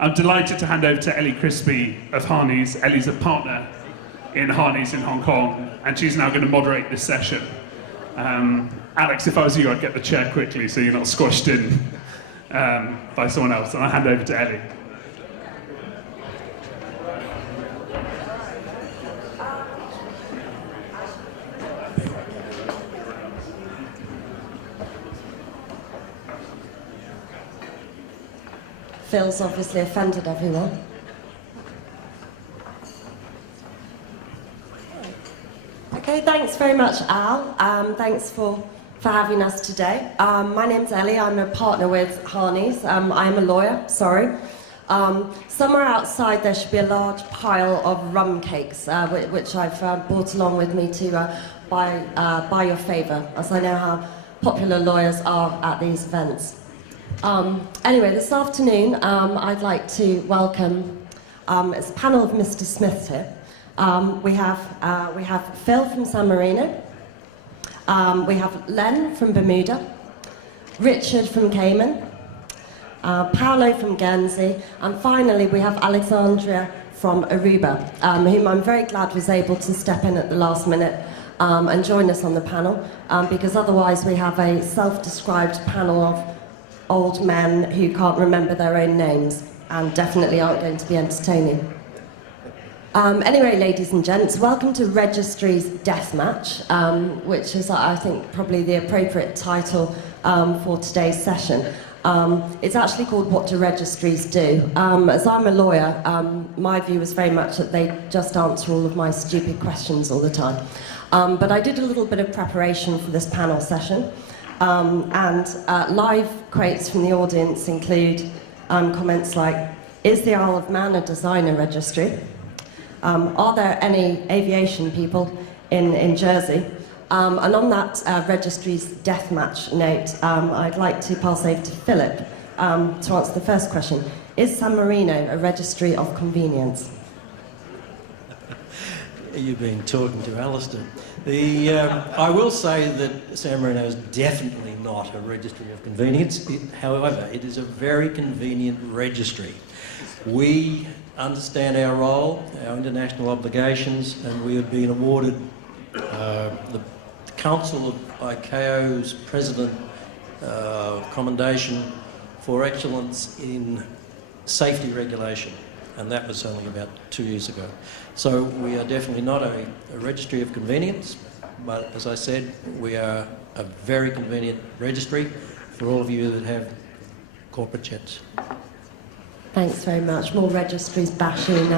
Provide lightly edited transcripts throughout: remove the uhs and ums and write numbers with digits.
I'm delighted to hand over to Ellie Crespi of Harneys. Ellie's a partner in Harneys in Hong Kong, and she's now going to moderate this session. Alex, if I was you, I'd get the chair quickly so you're not squashed in by someone else, and I'll hand over to Ellie. Phil's obviously offended everyone. Okay, thanks very much, Al. Thanks for having us today. My name's Ellie. I'm a partner with Harneys. I'm a lawyer, sorry. Somewhere outside there should be a large pile of rum cakes, which I've brought along with me to buy your favour, as I know how popular lawyers are at these events. Anyway, this afternoon I'd like to welcome it's a panel of Mr. Smiths here. We have Phil from San Marino, we have Len from Bermuda, Richard from Cayman, Paolo from Guernsey, and finally we have Alasdair from Aruba, whom I'm very glad was able to step in at the last minute and join us on the panel, because otherwise we have a self-described panel of old men who can't remember their own names and definitely aren't going to be entertaining. Anyway, ladies and gents, welcome to Registry's Deathmatch, which is, I think, probably the appropriate title for today's session. It's actually called What Do Registries Do? As I'm a lawyer, my view is very much that they just answer all of my stupid questions all the time. But I did a little bit of preparation for this panel session. Live quotes from the audience include comments like, is the Isle of Man a designer registry? Are there any aviation people in Jersey? And on that Registry's Deathmatch note, I'd like to pass over to Philip to answer the first question. Is San Marino a registry of convenience? You've been talking to Alasdair. I will say that San Marino is definitely not a registry of convenience. However, it is a very convenient registry. We understand our role, our international obligations, and we have been awarded the Council of ICAO's President commendation for excellence in safety regulation, and that was only about 2 years ago. So we are definitely not a registry of convenience, but as I said, we are a very convenient registry for all of you that have corporate jets. Thanks very much. More registries bashing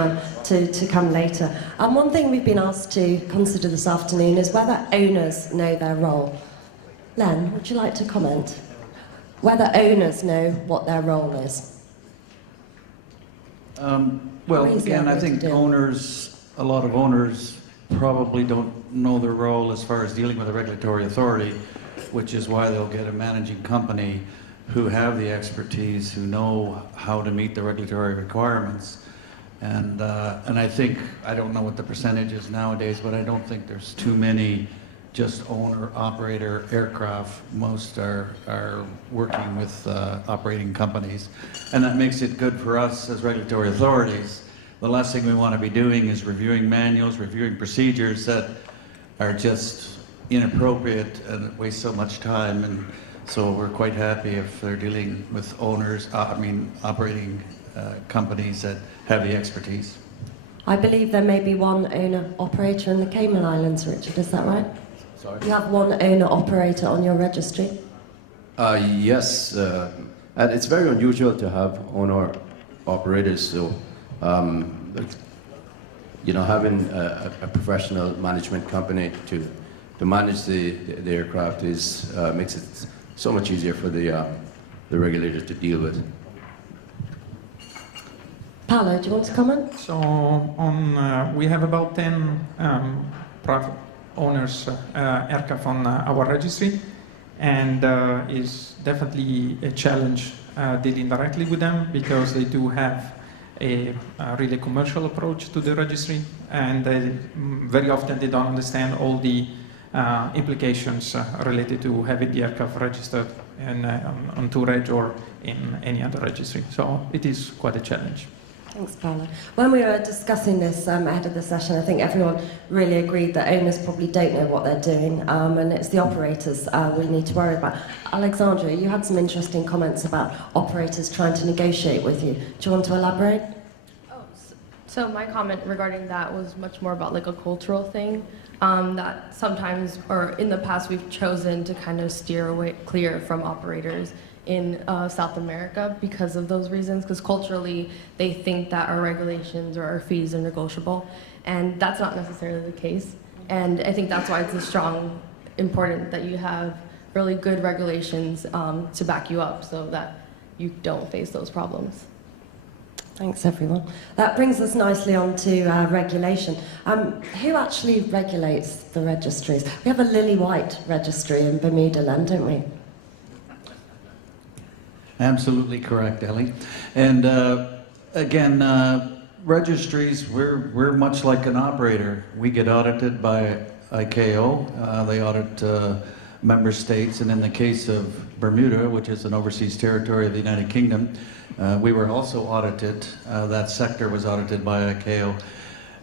to come later. One thing we've been asked to consider this afternoon is whether owners know their role. Len, would you like to comment? Whether owners know what their role is? Well, again, I think a lot of owners probably don't know their role as far as dealing with a regulatory authority, which is why they'll get a managing company who have the expertise, who know how to meet the regulatory requirements. And I think, I don't know what the percentage is nowadays, but I don't think there's too many just owner-operator aircraft. Most are working with operating companies. And that makes it good for us as regulatory authorities. The last thing we want to be doing is reviewing manuals, reviewing procedures that are just inappropriate and waste so much time. And so we're quite happy if they're dealing with owners, operating companies that have the expertise. I believe there may be one owner-operator in the Cayman Islands, Richard, is that right? Sorry? You have one owner-operator on your registry? Yes, and it's very unusual to have owner-operators, so having a professional management company to manage the aircraft makes it so much easier for the regulators to deal with. Paolo, do you want to comment? So we have about 10 private owners aircraft on our registry, and is definitely a challenge dealing directly with them, because they do have a really commercial approach to the registry, and very often they don't understand all the implications related to having the aircraft registered on TourEdge or in any other registry. So it is quite a challenge. Thanks, Paolo. When we were discussing this ahead of the session, I think everyone really agreed that owners probably don't know what they're doing, and it's the operators we need to worry about. Alexandra, you had some interesting comments about operators trying to negotiate with you. Do you want to elaborate? So my comment regarding that was much more about like a cultural thing, that sometimes, or in the past, we've chosen to kind of steer away, clear from operators in South America because of those reasons, because culturally they think that our regulations or our fees are negotiable, and that's not necessarily the case. And I think that's why it's important that you have really good regulations to back you up so that you don't face those problems. Thanks, everyone. That brings us nicely on to regulation. Who actually regulates the registries? We have a Whyte registry in Bermuda, Len, don't we? Absolutely correct, Ellie. And again, registries, we're much like an operator. We get audited by ICAO. They audit member states, and in the case of Bermuda, which is an overseas territory of the United Kingdom, we were also audited. That sector was audited by ICAO.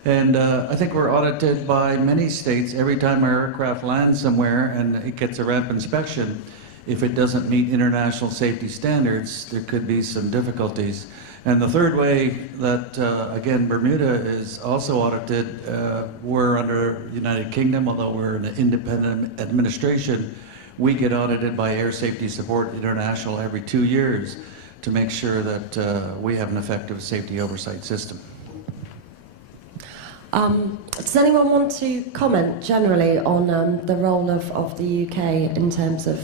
And I think we're audited by many states every time our aircraft lands somewhere and it gets a ramp inspection. If it doesn't meet international safety standards, there could be some difficulties. And the third way that, again, Bermuda is also audited, we're under United Kingdom, although we're an independent administration, we get audited by Air Safety Support International every 2 years to make sure that we have an effective safety oversight system. Does anyone want to comment generally on the role of the UK in terms of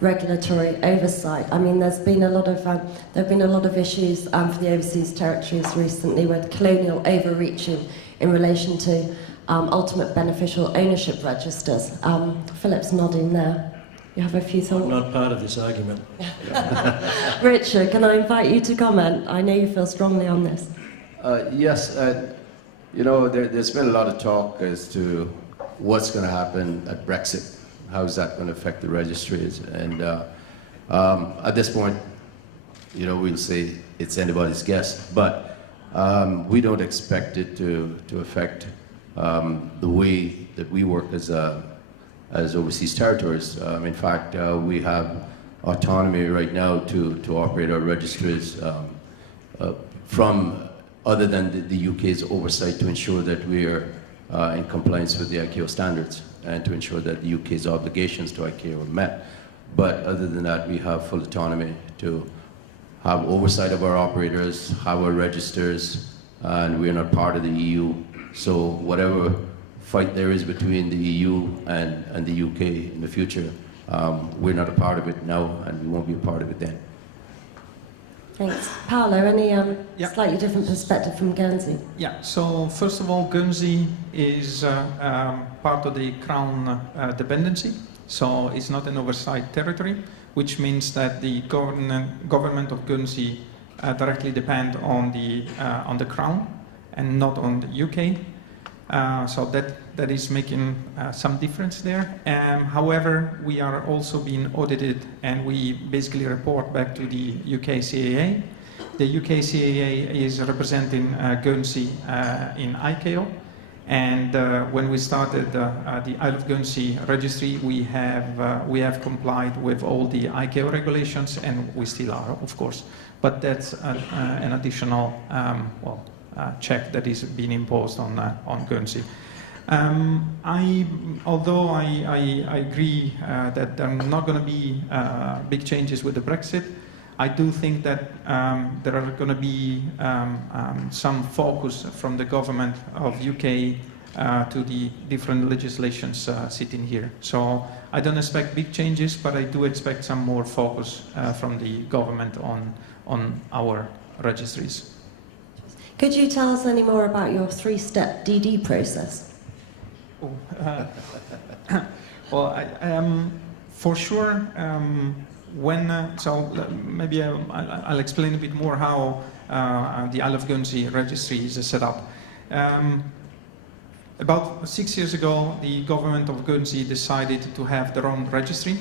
regulatory oversight? I mean, there've been a lot of issues for the overseas territories recently with colonial overreaching in relation to ultimate beneficial ownership registers. Philip's nodding there. You have a few thoughts? I'm not part of this argument. Richard, can I invite you to comment? I know you feel strongly on this. Yes. You know, there's been a lot of talk as to what's going to happen at Brexit. How is that going to affect the registries? And at this point, you know, we'll say it's anybody's guess. But we don't expect it to affect the way that we work as overseas territories. In fact, we have autonomy right now to operate our registries from other than the UK's oversight to ensure that we are in compliance with the ICAO standards and to ensure that the UK's obligations to ICAO are met. But other than that, we have full autonomy to have oversight of our operators, have our registers, and we're not part of the EU. So whatever fight there is between the EU and the UK in the future, we're not a part of it now, and we won't be a part of it then. Thanks. Paolo, any slightly different perspective from Guernsey? Yeah, so first of all, Guernsey is part of the Crown dependency, so it's not an oversight territory, which means that the government of Guernsey directly depend on the Crown and not on the UK. So that is making some difference there. However, we are also being audited, and we basically report back to the UK CAA. The UK CAA is representing Guernsey in ICAO, and when we started the Isle of Guernsey registry, we have complied with all the ICAO regulations, and we still are, of course. But that's an additional check that is being imposed on Guernsey. Although I agree that there are not going to be big changes with the Brexit, I do think that there are going to be some focus from the government of UK to the different legislations sitting here. So I don't expect big changes, but I do expect some more focus from the government on our registries. Could you tell us any more about your three-step DD process? Well, for sure, maybe I'll explain a bit more how the Isle of Guernsey registry is set up. About 6 years ago, the government of Guernsey decided to have their own registry.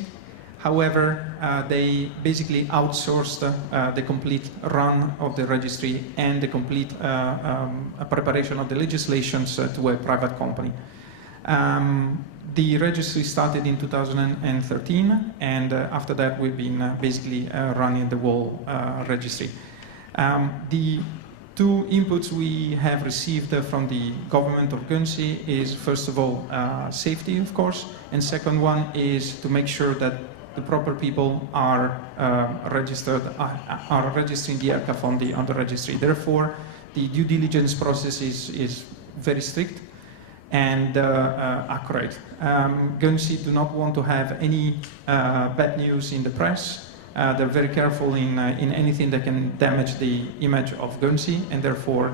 However, they basically outsourced the complete run of the registry and the complete preparation of the legislations to a private company. The registry started in 2013, and after that we've been basically running the whole registry. The two inputs we have received from the government of Guernsey is, first of all, safety, of course, and second one is to make sure that the proper people are registered, are registering the aircraft on the registry. Therefore, the due diligence process is very strict and accurate. Guernsey do not want to have any bad news in the press. They're very careful in anything that can damage the image of Guernsey, and therefore,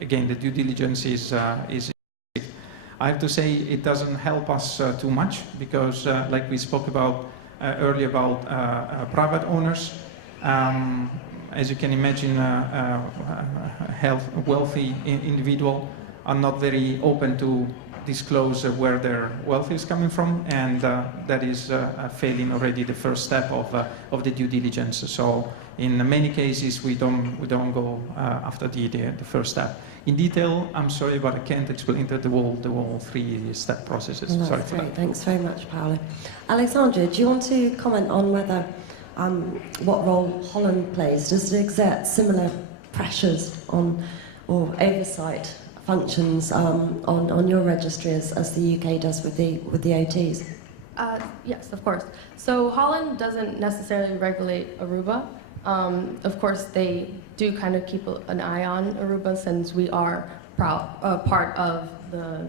again, the due diligence is strict. I have to say it doesn't help us too much because, like we spoke about earlier about private owners, as you can imagine, wealthy individual are not very open to disclose where their wealth is coming from, and that is failing already the first step of the due diligence. So in many cases we don't go after the first step. In detail, I'm sorry, but I can't explain the whole three-step processes. Well, sorry that's for great. that. Thanks very much, Paolo. Alexandra, do you want to comment on whether what role Holland plays? Does it exert similar pressures on or oversight functions on your registry as the UK does with the OTs? Yes, of course. So Holland doesn't necessarily regulate Aruba. Of course, they do kind of keep an eye on Aruba since we are part of the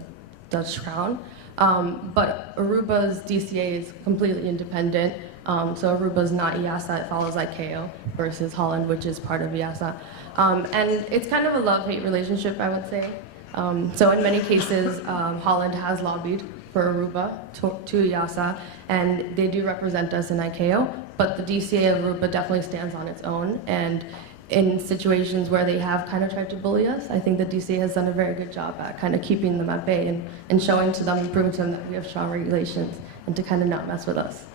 Dutch Crown. But Aruba's DCA is completely independent. So Aruba's not EASA, it follows ICAO versus Holland, which is part of EASA. And it's kind of a love-hate relationship, I would say. So in many cases, Holland has lobbied for Aruba to EASA, and they do represent us in ICAO, but the DCA of Aruba definitely stands on its own, and in situations where they have kind of tried to bully us, I think the DCA has done a very good job at kind of keeping them at bay and showing to them and proving to them that we have strong regulations and to kind of not mess with us.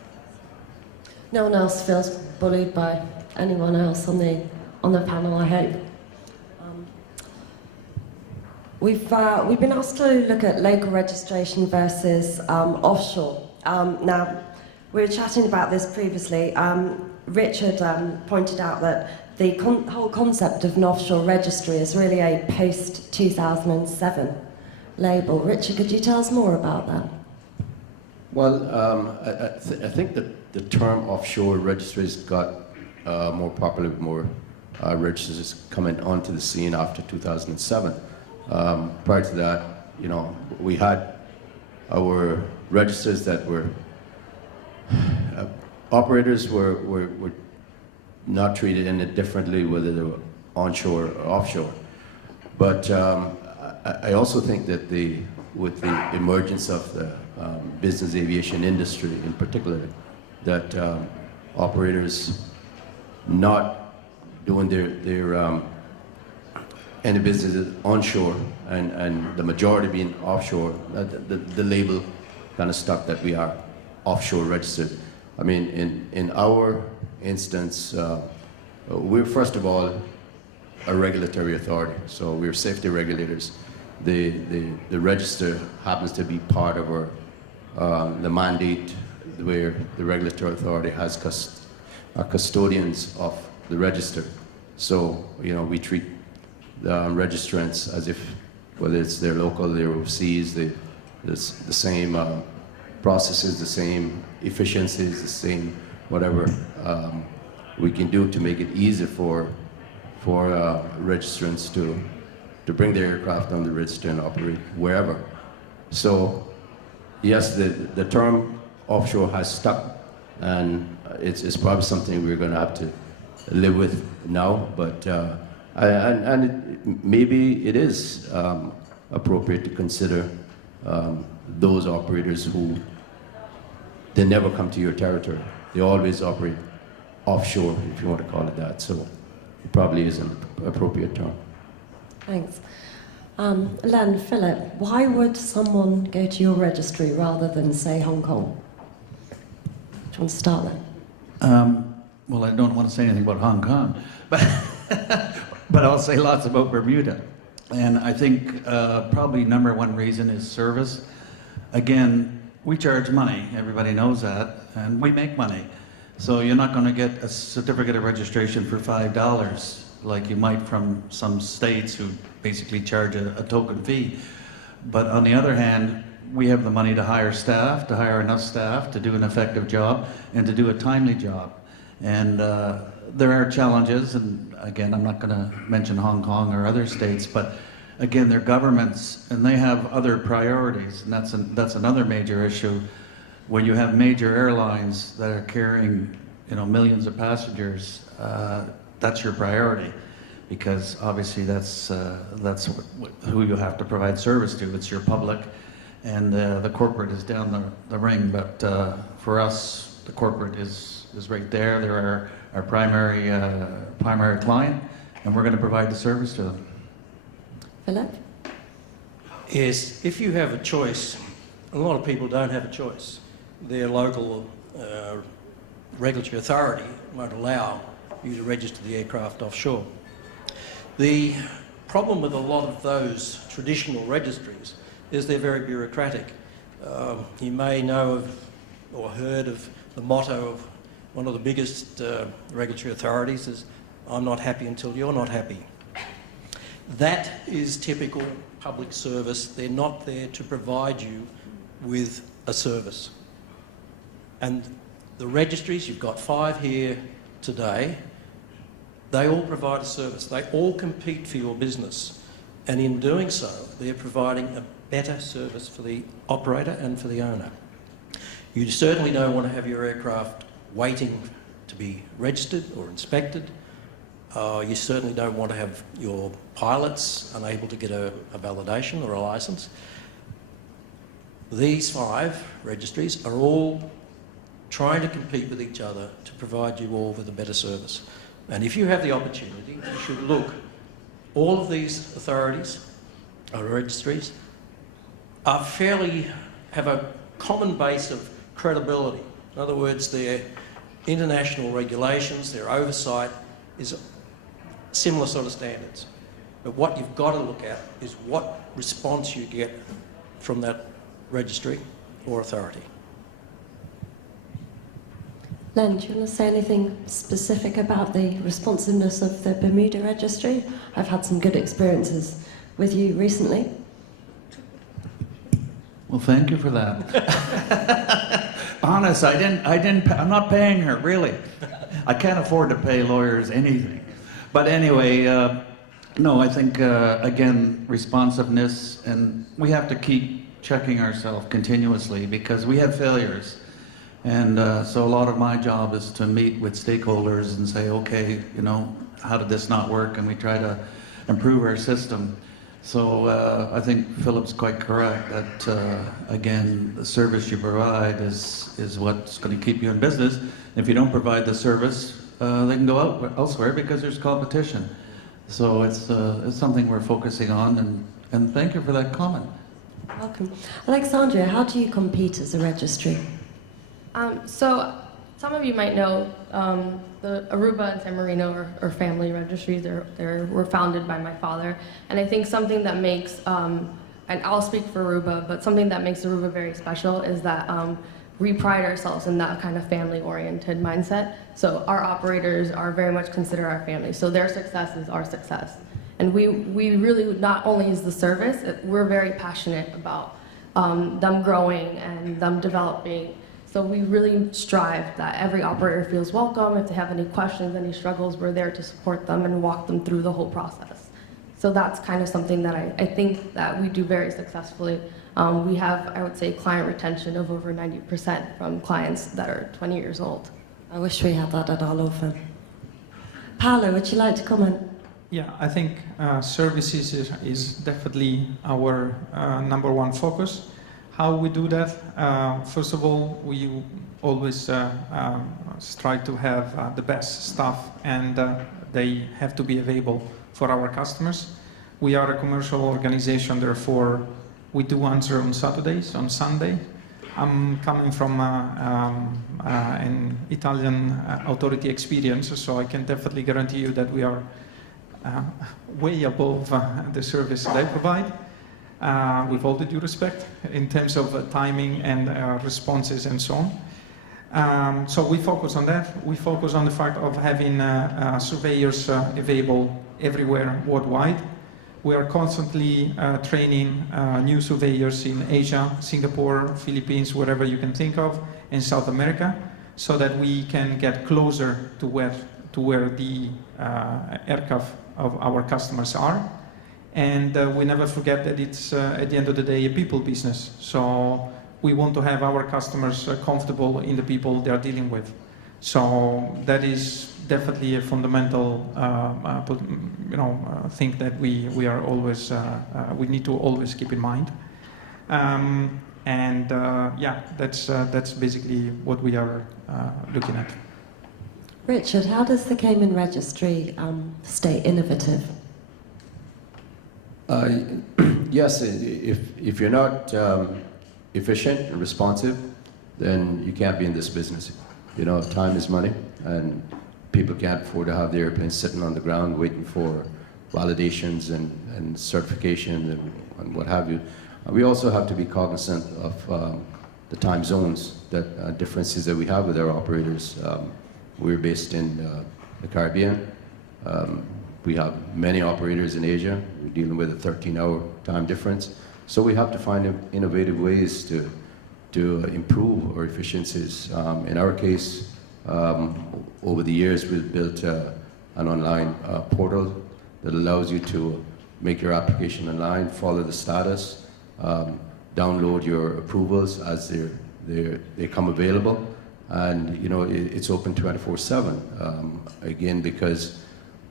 No one else feels bullied by anyone else on the panel, I hope. We've been asked to look at local registration versus offshore. Now, we were chatting about this previously. Richard pointed out that the whole concept of an offshore registry is really a post-2007 label. Richard, could you tell us more about that? Well, I think that the term offshore registries got more popular, more registries coming onto the scene after 2007. Prior to that, you know, we had our registers that were operators were not treated any differently, whether they were onshore or offshore. But I also think that with the emergence of the business aviation industry in particular, that operators not doing their any businesses onshore and the majority being offshore, the label kind of stuck that we are offshore registered. I mean, in our instance, we're first of all a regulatory authority, so we're safety regulators. The register happens to be part of the mandate where the regulatory authority has custodians of the register. So, you know, we treat the registrants as if, whether it's their local, they're overseas, the same processes, the same efficiencies, the same whatever we can do to make it easier for registrants to bring their aircraft on the register and operate wherever. So yes, the term offshore has stuck, and it's probably something we're going to have to live with now, but maybe it is appropriate to consider those operators who they never come to your territory. They always operate offshore, if you want to call it that. So it probably is an appropriate term. Thanks. Len, Philip, why would someone go to your registry rather than, say, Hong Kong? Do you want to start then? Well, I don't want to say anything about Hong Kong, but but I'll say lots about Bermuda. And I think probably number one reason is service. Again, we charge money, everybody knows that, and we make money. So you're not going to get a certificate of registration for $5 like you might from some states who basically charge a token fee. But on the other hand, we have the money to hire staff, to hire enough staff to do an effective job and to do a timely job. And there are challenges, and again, I'm not going to mention Hong Kong or other states, but again, they're governments and they have other priorities, and that's another major issue. When you have major airlines that are carrying, you know, millions of passengers, that's your priority, because obviously that's who you have to provide service to. It's your public, and the corporate is down the ring. But for us, the corporate is right there. They're our primary client, and we're going to provide the service to them. Philip? Yes, if you have a choice, a lot of people don't have a choice. Their local regulatory authority won't allow you to register the aircraft offshore. The problem with a lot of those traditional registries is they're very bureaucratic. You may know of or heard of the motto of one of the biggest regulatory authorities is, "I'm not happy until you're not happy." That is typical public service. They're not there to provide you with a service. And the registries, you've got 5 here today, they all provide a service. They all compete for your business. And in doing so, they're providing a better service for the operator and for the owner. You certainly don't want to have your aircraft waiting to be registered or inspected. You certainly don't want to have your pilots unable to get a validation or a licence. These 5 registries are all trying to compete with each other to provide you all with a better service. And if you have the opportunity, you should look. All of these authorities, or registries, have a common base of credibility. In other words, their international regulations, their oversight is similar sort of standards. But what you've got to look at is what response you get from that registry or authority. Len, do you want to say anything specific about the responsiveness of the Bermuda registry? I've had some good experiences with you recently. Well, thank you for that. Honest, I'm not paying her, really. I can't afford to pay lawyers anything. But anyway, no, I think, again, responsiveness, and we have to keep checking ourselves continuously because we have failures. And so a lot of my job is to meet with stakeholders and say, okay, you know, how did this not work? And we try to improve our system. So I think Philip's quite correct that, again, the service you provide is what's going to keep you in business. If you don't provide the service, they can go out elsewhere because there's competition. So it's something we're focusing on, and thank you for that comment. Welcome. Alexandria, how do you compete as a registry? So some of you might know the Aruba and San Marino are family registries. They were founded by my father. And I think something that makes, and I'll speak for Aruba, but something that makes Aruba very special is that we pride ourselves in that kind of family-oriented mindset. So our operators are very much consider our family. So their success is our success. And we really, not only is the service, we're very passionate about them growing and them developing. So we really strive that every operator feels welcome. If they have any questions, any struggles, we're there to support them and walk them through the whole process. So that's kind of something that I think that we do very successfully. We have, I would say, client retention of over 90% from clients that are 20 years old. I wish we had that at our law firm. Paolo, would you like to comment? Yeah, I think services is definitely our number one focus. How we do that? First of all, we always strive to have the best staff, and they have to be available for our customers. We are a commercial organization, therefore we do answer on Saturdays, on Sunday. I'm coming from an Italian authority experience, so I can definitely guarantee you that we are way above the service they provide, with all the due respect, in terms of timing and responses and so on. So we focus on that. We focus on the fact of having surveyors available everywhere worldwide. We are constantly training new surveyors in Asia, Singapore, Philippines, wherever you can think of, in South America, so that we can get closer to where the aircraft of our customers are. And we never forget that it's, at the end of the day, a people business. So we want to have our customers comfortable in the people they are dealing with. So that is definitely a fundamental thing that we are always, we need to always keep in mind. Yeah, that's basically what we are looking at. Richard, how does the Cayman Registry stay innovative? Yes, if you're not efficient and responsive, then you can't be in this business. You know, time is money, and people can't afford to have the airplanes sitting on the ground waiting for validations and certification and what have you. We also have to be cognizant of the time zones, that differences that we have with our operators. We're based in the Caribbean. We have many operators in Asia. We're dealing with a 13-hour time difference. So we have to find innovative ways to improve our efficiencies. In our case, over the years, we've built an online portal that allows you to make your application online, follow the status, download your approvals as they come available, and you know it's open 24/7. Again, because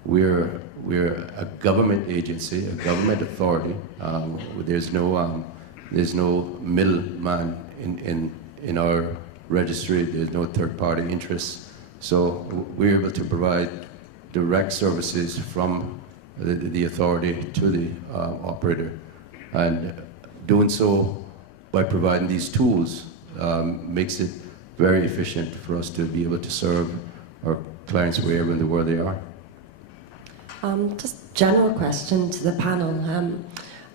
we're a government agency, a government authority. There's no middleman in our registry. There's no third-party interests. So we're able to provide direct services from the authority to the operator, and doing so by providing these tools makes it very efficient for us to be able to serve our clients wherever in the world they are. Just general question to the panel.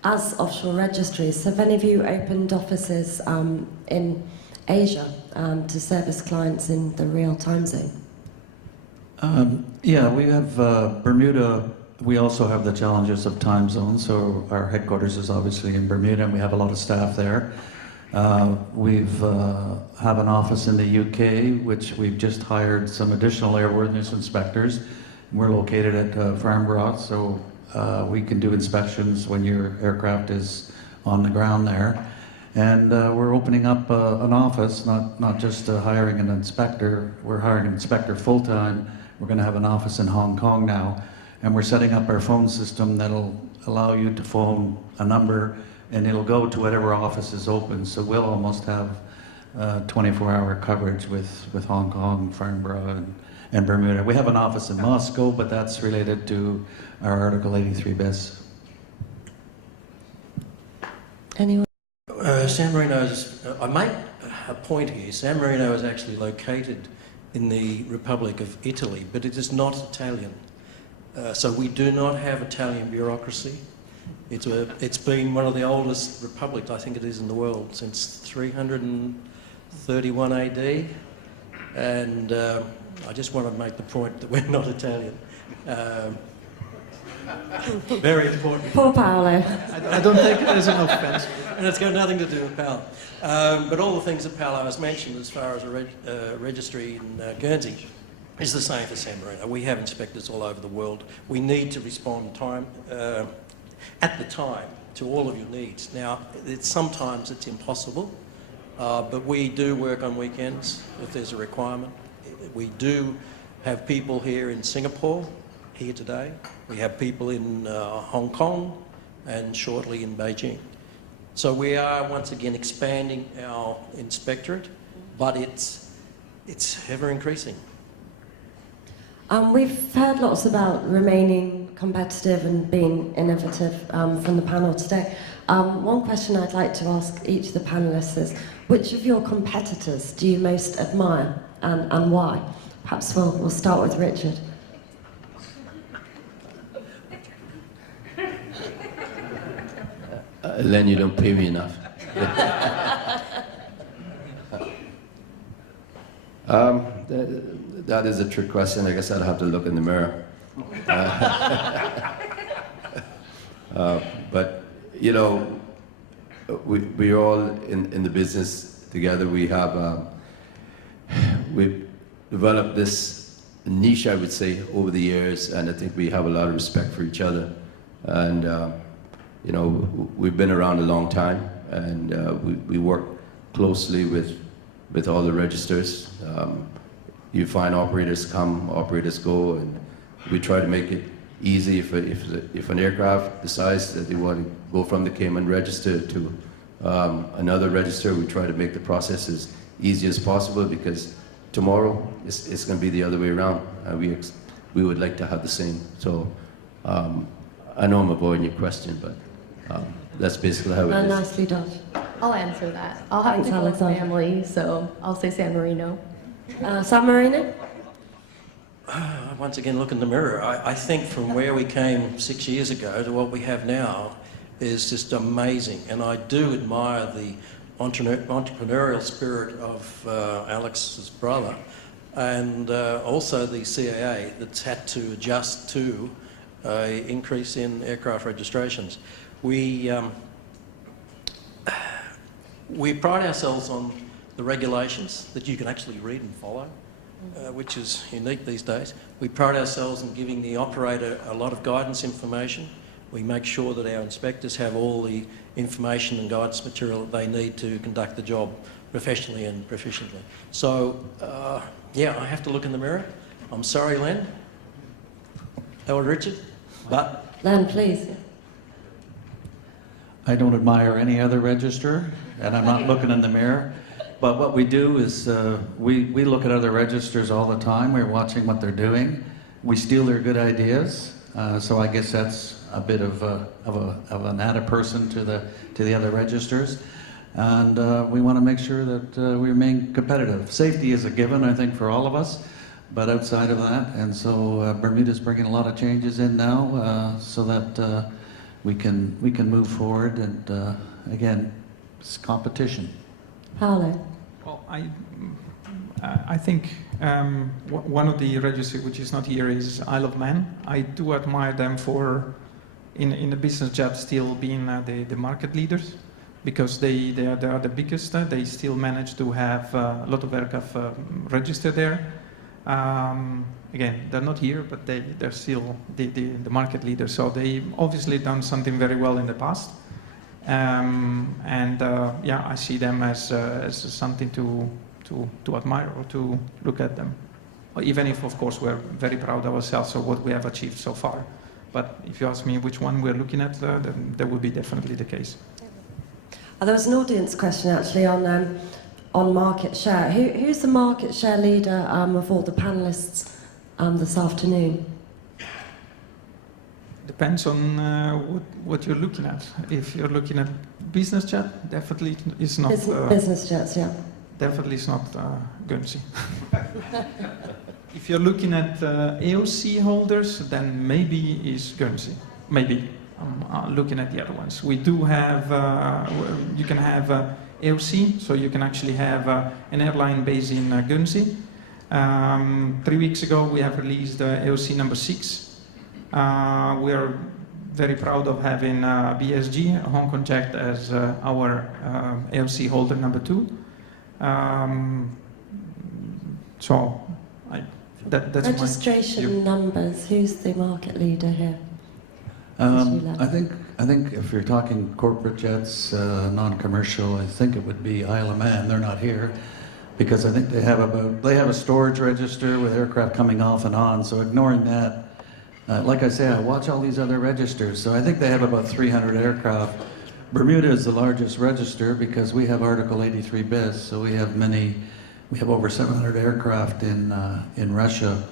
As offshore registries, have any of you opened offices in Asia to service clients in the real time zone? Yeah, we have Bermuda. We also have the challenges of time zones, so our headquarters is obviously in Bermuda, and we have a lot of staff there. We've have an office in the UK, which we've just hired some additional airworthiness inspectors. We're located at Farnborough, so we can do inspections when your aircraft is on the ground there. And we're opening up an office, not just hiring an inspector. We're hiring an inspector full-time. We're going to have an office in Hong Kong now. And we're setting up our phone system that'll allow you to phone a number, and it'll go to whatever office is open. So we'll almost have 24-hour coverage with Hong Kong, Farnborough, and Bermuda. We have an office in Moscow, but that's related to our Article 83 BIS. Anyone? San Marino's, I make a point here, San Marino is actually located in the Republic of Italy, but it is not Italian. So we do not have Italian bureaucracy. It's been one of the oldest republics, I think it is, in the world since 331 AD. And I just want to make the point that we're not Italian. Very important. Poor Paolo. I don't think there's an offense. And it's got nothing to do with Paolo. But all the things that Paolo has mentioned as far as a registry in Guernsey is the same for San Marino. We have inspectors all over the world. We need to respond at the time to all of your needs. Now, sometimes it's impossible, but we do work on weekends if there's a requirement. We do have people here in Singapore, here today. We have people in Hong Kong and shortly in Beijing. So we are once again expanding our inspectorate, but it's ever increasing. We've heard lots about remaining competitive and being innovative from the panel today. One question I'd like to ask each of the panelists is, which of your competitors do you most admire and why? Perhaps we'll start with Richard. Len, you don't pay me enough. That is a trick question. I guess I'd have to look in the mirror. But, you know, we're all in the business together. We've developed this niche, I would say, over the years, and I think we have a lot of respect for each other. And, you know, we've been around a long time, and we work closely with all the registers. You find operators come, operators go, and we try to make it easy if an aircraft decides that they want to go from the Cayman register to another register. We try to make the process as easy as possible, because tomorrow it's going to be the other way around. We would like to have the same. So I know I'm avoiding your question, but that's basically how it is. Nicely done. I'll answer that. I'll have Thanks, to go with Alexander. family, so I'll say San Marino. San Marino? Once again, look in the mirror. I think from where we came 6 years ago to what we have now is just amazing. And I do admire the entrepreneurial spirit of Alex's brother, and also the CAA that's had to adjust to an increase in aircraft registrations. We pride ourselves on the regulations that you can actually read and follow, which is unique these days. We pride ourselves in giving the operator a lot of guidance information. We make sure that our inspectors have all the information and guidance material that they need to conduct the job professionally and proficiently. So, yeah, I have to look in the mirror. I'm sorry, Len. Howard Richard, but... Len, please. I don't admire any other register, and I'm not looking in the mirror. But what we do is we look at other registers all the time. We're watching what they're doing. We steal their good ideas. So I guess that's a bit of an added person to the other registers. And we want to make sure that we remain competitive. Safety is a given, I think, for all of us. But outside of that, and so Bermuda's bringing a lot of changes in now, so that we can move forward. And again, it's competition. Paolo. Well, I think one of the registries which is not here is Isle of Man. I do admire them for, in the business jet, still being the market leaders, because they are the biggest. They still manage to have a lot of aircraft registered there. Again, they're not here, but they're still the market leaders. So they've obviously done something very well in the past. Yeah, I see them as something to admire or to look at them. Even if, of course, we're very proud of ourselves of what we have achieved so far. But if you ask me which one we're looking at, then that would be definitely the case. There was an audience question actually on market share. Who's the market share leader of all the panelists this afternoon? Depends on what you're looking at. If you're looking at business jet, definitely it's not. Business jets, yeah. Definitely it's not Guernsey. If you're looking at AOC holders, then maybe it's Guernsey. Maybe. I'm looking at the other ones. We do have. You can have AOC, so you can actually have an airline based in Guernsey. 3 weeks ago, we have released AOC number 6. We are very proud of having BSG, Hong Kong Jet, as our AOC holder number 2. So that's registration numbers. Who's the market leader here? I think if you're talking corporate jets, non-commercial, I think it would be Isle of Man. They're not here because I think they have a storage register with aircraft coming off and on. So ignoring that. Like I say, I watch all these other registers, so I think they have about 300 aircraft. Bermuda is the largest register because we have Article 83 BIS, so we have over 700 aircraft in Russia.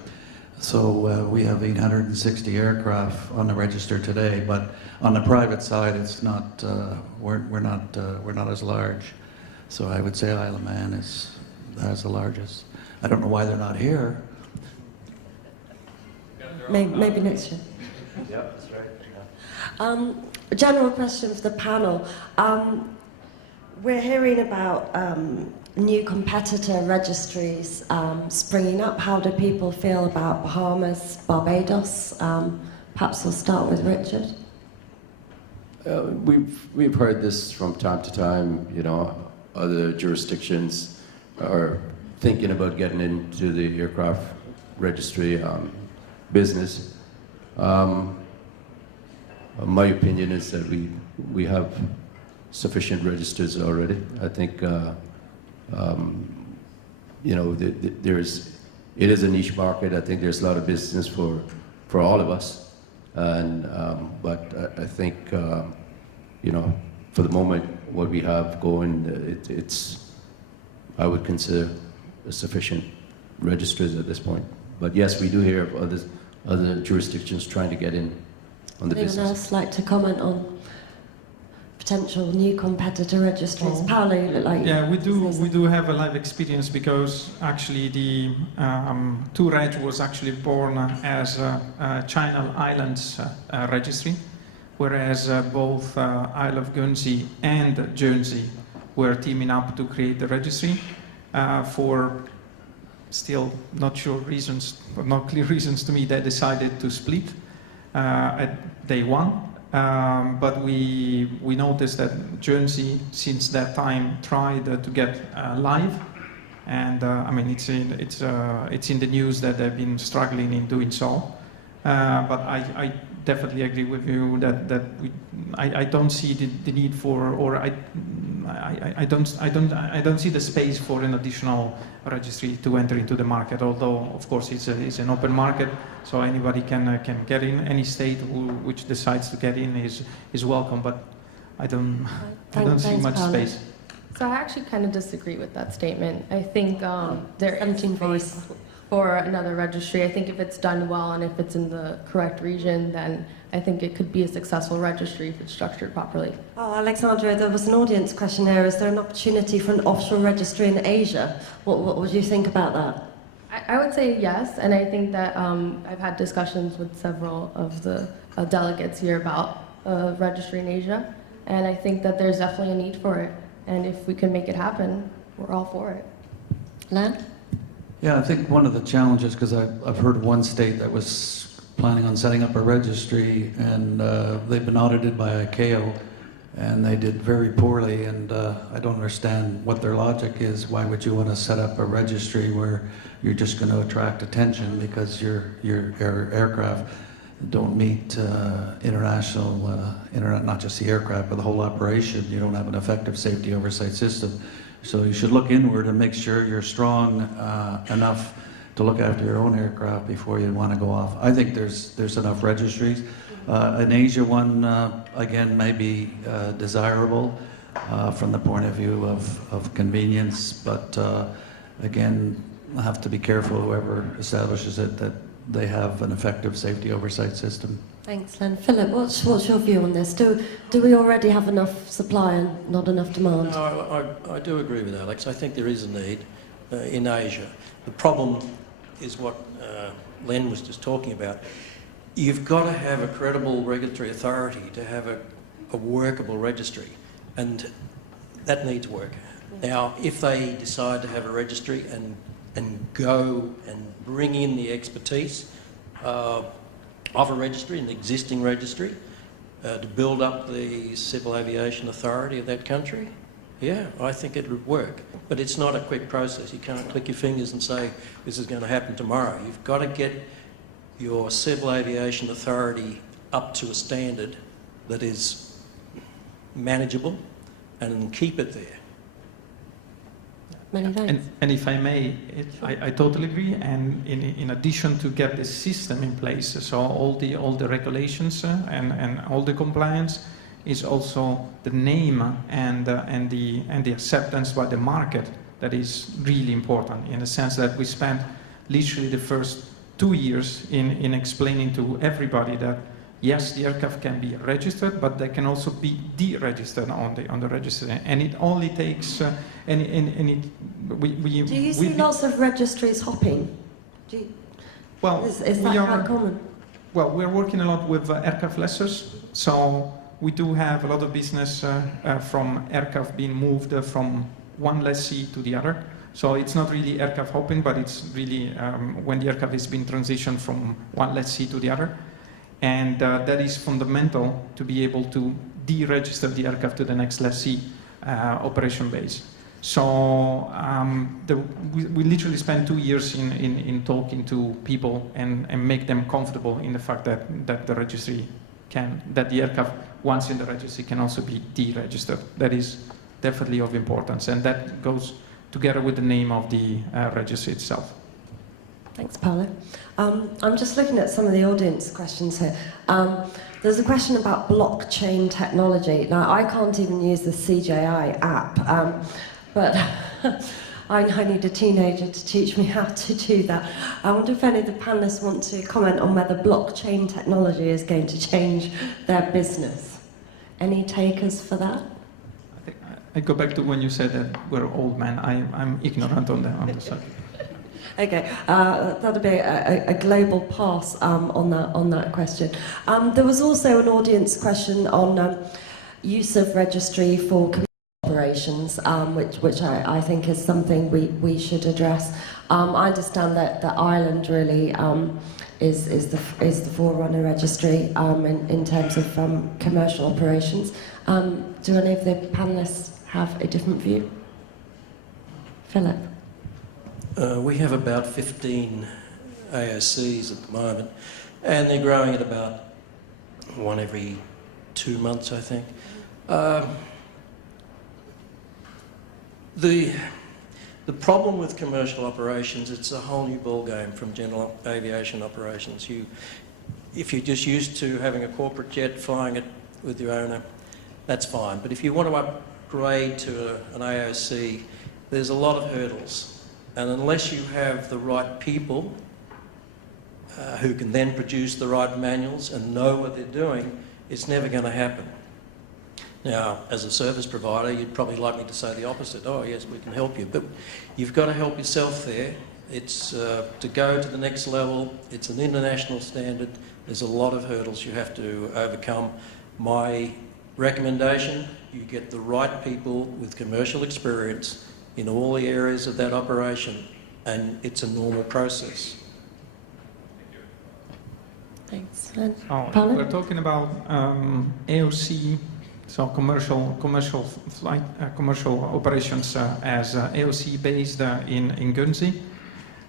So we have 860 aircraft on the register today, but on the private side, it's not. We're not as large. So I would say Isle of Man has the largest. I don't know why they're not here. Maybe next year. Yeah, that's right. A general question for the panel. We're hearing about new competitor registries springing up. How do people feel about Bahamas, Barbados? Perhaps we'll start with Richard. We've heard this from time to time. You know, other jurisdictions are thinking about getting into the aircraft registry business. My opinion is that we have sufficient registers already. I think you know, it is a niche market. I think there's a lot of business for all of us, and but I think you know, for the moment, what we have going, it's I would consider sufficient registers at this point. But yes, we do hear of other jurisdictions trying to get in on the business. Anyone else like to comment on potential new competitor registries? Paolo, you look like... Yeah, we do have a live experience, because actually the 2Reg was actually born as a Channel Islands registry, whereas both Isle of Guernsey and Jersey were teaming up to create the registry for still not sure reasons, or not clear reasons to me. They decided to split at day one. But we noticed that Jersey, since that time, tried to get live, and I mean it's in the news that they've been struggling in doing so. But I definitely agree with you that I don't see the need for, or I don't see the space for an additional registry to enter into the market. Although of course it's an open market, so anybody can get in. Any state which decides to get in is welcome. But I don't see much space. So I actually kind of disagree with that statement. I think there is voice space for another registry. I think if it's done well and if it's in the correct region, then I think it could be a successful registry if it's structured properly. Oh, Alexandra, there was an audience question here. Is there an opportunity for an offshore registry in Asia? What would you think about that? I would say yes, and I think that I've had discussions with several of the delegates here about registry in Asia, and I think that there's definitely a need for it, and if we can make it happen, we're all for it. Len? Yeah, I think one of the challenges, because I've heard one state that was planning on setting up a registry, and they've been audited by ICAO, and they did very poorly, and I don't understand what their logic is. Why would you want to set up a registry where you're just going to attract attention because your aircraft don't meet international, not just the aircraft, but the whole operation? You don't have an effective safety oversight system. So you should look inward and make sure you're strong enough to look after your own aircraft before you want to go off. I think there's enough registries. An Asia one, again, may be desirable from the point of view of convenience, but again, I have to be careful, whoever establishes it, that they have an effective safety oversight system. Thanks, Len. Philip, what's your view on this? Do we already have enough supply and not enough demand? No, I do agree with Alex. I think there is a need in Asia. The problem is what Len was just talking about. You've got to have a credible regulatory authority to have a workable registry, and that needs work. Now, if they decide to have a registry and go and bring in the expertise of a registry, an existing registry, to build up the civil aviation authority of that country, yeah, I think it would work. But it's not a quick process. You can't click your fingers and say, this is going to happen tomorrow. You've got to get your civil aviation authority up to a standard that is manageable and keep it there. Many thanks. And if I may, I totally agree. And in addition to get the system in place, so all the regulations and all the compliance, is also the name and the acceptance by the market that is really important. In the sense that we spent literally the first 2 years in explaining to everybody that yes, the aircraft can be registered, but they can also be deregistered on the registry, and it only takes Do you see lots of registries hopping? Well, is that quite common? Well, we're working a lot with aircraft lessors, so we do have a lot of business from aircraft being moved from one lessee to the other. So it's not really aircraft hopping, but it's really when the aircraft is being transitioned from one lessee to the other. And that is fundamental to be able to deregister the aircraft to the next lessee operation base. So we literally spend 2 years in talking to people and make them comfortable in the fact that the registry that the aircraft, once in the registry, can also be deregistered. That is definitely of importance, and that goes together with the name of the registry itself. Thanks, Paolo. I'm just looking at some of the audience questions here. There's a question about blockchain technology. Now, I can't even use the CJI app, but I need a teenager to teach me how to do that. I wonder if any of the panelists want to comment on whether blockchain technology is going to change their business. Any takers for that? I go back to when you said that we're old men. I'm ignorant on the subject. Okay, that'll be a global pass on that question. There was also an audience question on use of registry for commercial operations, which I think is something we should address. I understand that Ireland really is the forerunner registry in terms of commercial operations. Do any of the panelists have a different view? Philip? We have about 15 AOCs at the moment, and they're growing at about one every 2 months, I think. The problem with commercial operations, it's a whole new ballgame from general aviation operations. If you're just used to having a corporate jet, flying it with your owner, that's fine. But if you want to upgrade to an AOC, there's a lot of hurdles. And unless you have the right people who can then produce the right manuals and know what they're doing, it's never going to happen. Now, as a service provider, you'd probably like me to say the opposite. Oh, yes, we can help you. But you've got to help yourself there. It's to go to the next level. It's an international standard. There's a lot of hurdles you have to overcome. My recommendation, you get the right people with commercial experience in all the areas of that operation, and it's a normal process. Thanks. We're talking about AOC, so commercial flight, commercial operations as AOC based in Guernsey.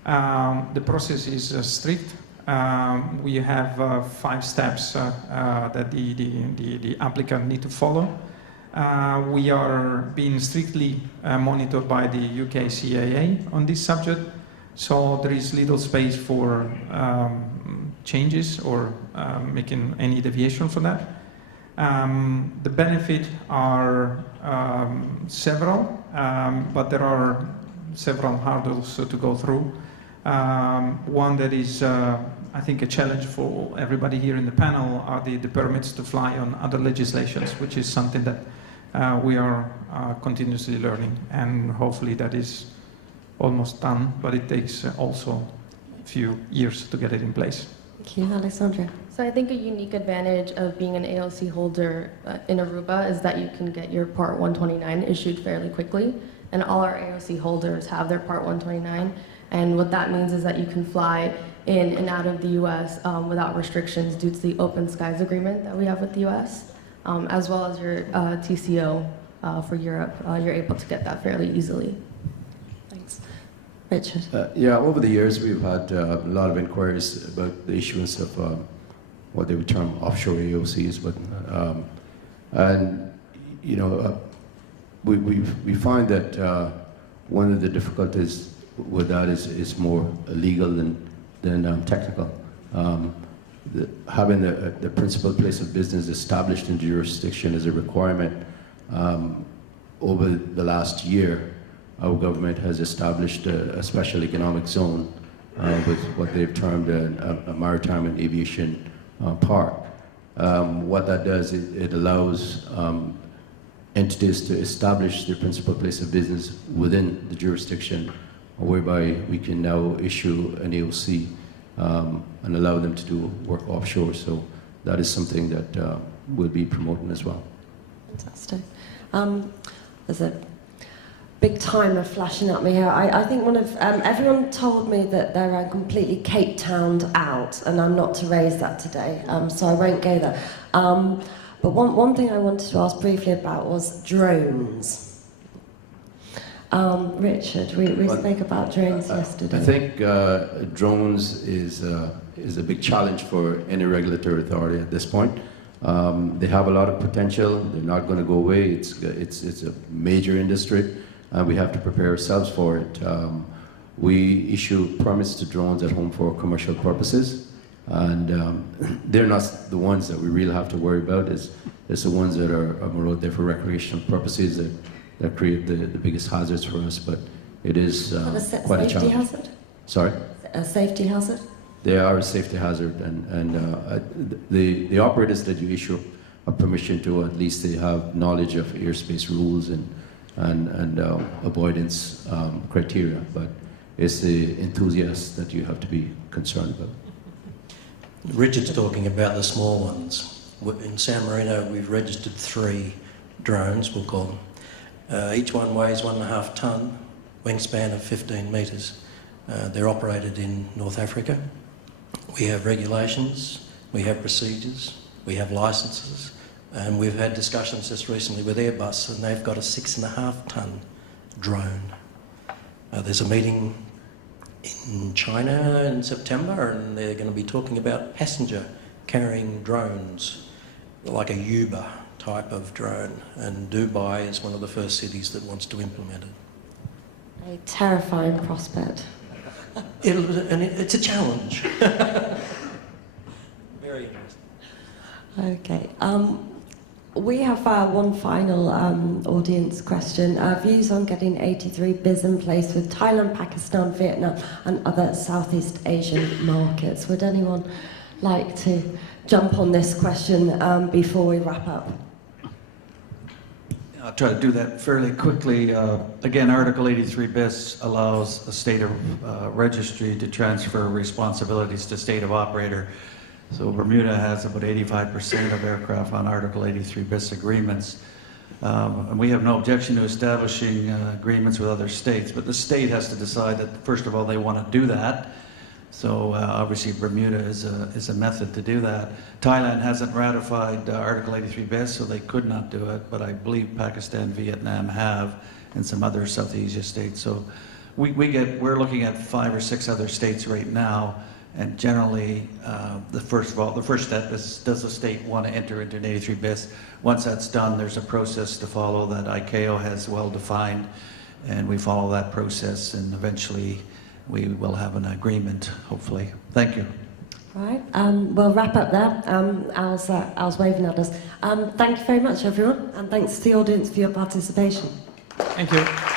The process is strict. We have 5 steps that the applicant need to follow. We are being strictly monitored by the UK CAA on this subject, so there is little space for changes or making any deviation from that. The benefits are several, but there are several hurdles to go through. One that is, I think, a challenge for everybody here in the panel are the permits to fly on other legislations, which is something that we are continuously learning, and hopefully that is almost done, but it takes also a few years to get it in place. Thank you, Alessandra. So I think a unique advantage of being an AOC holder in Aruba is that you can get your Part 129 issued fairly quickly, and all our AOC holders have their Part 129, and what that means is that you can fly in and out of the US without restrictions due to the Open Skies Agreement that we have with the US. As well as your TCO for Europe, you're able to get that fairly easily. Thanks. Richard? Yeah, over the years we've had a lot of inquiries about the issuance of what they would term offshore AOCs, but and you know we find that one of the difficulties with that is more legal than technical. Having the principal place of business established in jurisdiction is a requirement. Over the last year, our government has established a special economic zone with what they've termed a maritime and aviation park. What that does, it allows entities to establish their principal place of business within the jurisdiction, whereby we can now issue an AOC and allow them to do work offshore. So that is something that we'll be promoting as well. Fantastic. There's a big timer flashing at me here. I think everyone told me that they're completely Cape Towned out, and I'm not to raise that today, so I won't go there. But one thing I wanted to ask briefly about was drones. Richard, we spoke about drones yesterday. I think drones is a big challenge for any regulatory authority at this point. They have a lot of potential. They're not going to go away. It's a major industry, and we have to prepare ourselves for it. We issue permits to drones at home for commercial purposes, and they're not the ones that we really have to worry about. It's the ones that are more out there for recreational purposes that create the biggest hazards for us. But it is quite a challenge. Safety hazard? Sorry? A safety hazard? They are a safety hazard, and the operators that you issue a permission to, at least they have knowledge of airspace rules and avoidance criteria. But it's the enthusiasts that you have to be concerned about. Richard's talking about the small ones. In San Marino, we've registered 3 drones, we'll call them. Each one weighs 1.5 tonne, wingspan of 15 metres. They're operated in North Africa. We have regulations, we have procedures, we have licences, and we've had discussions just recently with Airbus, and they've got a 6.5 tonne drone. There's a meeting in China in September, and they're going to be talking about passenger carrying drones, like a Uber type of drone, and Dubai is one of the first cities that wants to implement it. A terrifying prospect. It's a challenge. Very interesting. Okay. We have one final audience question. Views on getting 83 BIS in place with Thailand, Pakistan, Vietnam and other Southeast Asian markets. Would anyone like to jump on this question before we wrap up? I'll try to do that fairly quickly. Again, Article 83 bis allows a state of registry to transfer responsibilities to state of operator. So Bermuda has about 85% of aircraft on Article 83 bis agreements. And we have no objection to establishing agreements with other states, but the state has to decide that, first of all, they want to do that. So obviously Bermuda is a method to do that. Thailand hasn't ratified Article 83 bis, so they could not do it, but I believe Pakistan, Vietnam have, and some other South Asia states. So we're looking at 5 or 6 other states right now, and generally the first step is, does the state want to enter into an 83 bis? Once that's done, there's a process to follow that ICAO has well defined, and we follow that process, and eventually we will have an agreement, hopefully. Thank you. All right, we'll wrap up there. Al's waving at us. Thank you very much, everyone, and thanks to the audience for your participation. Thank you.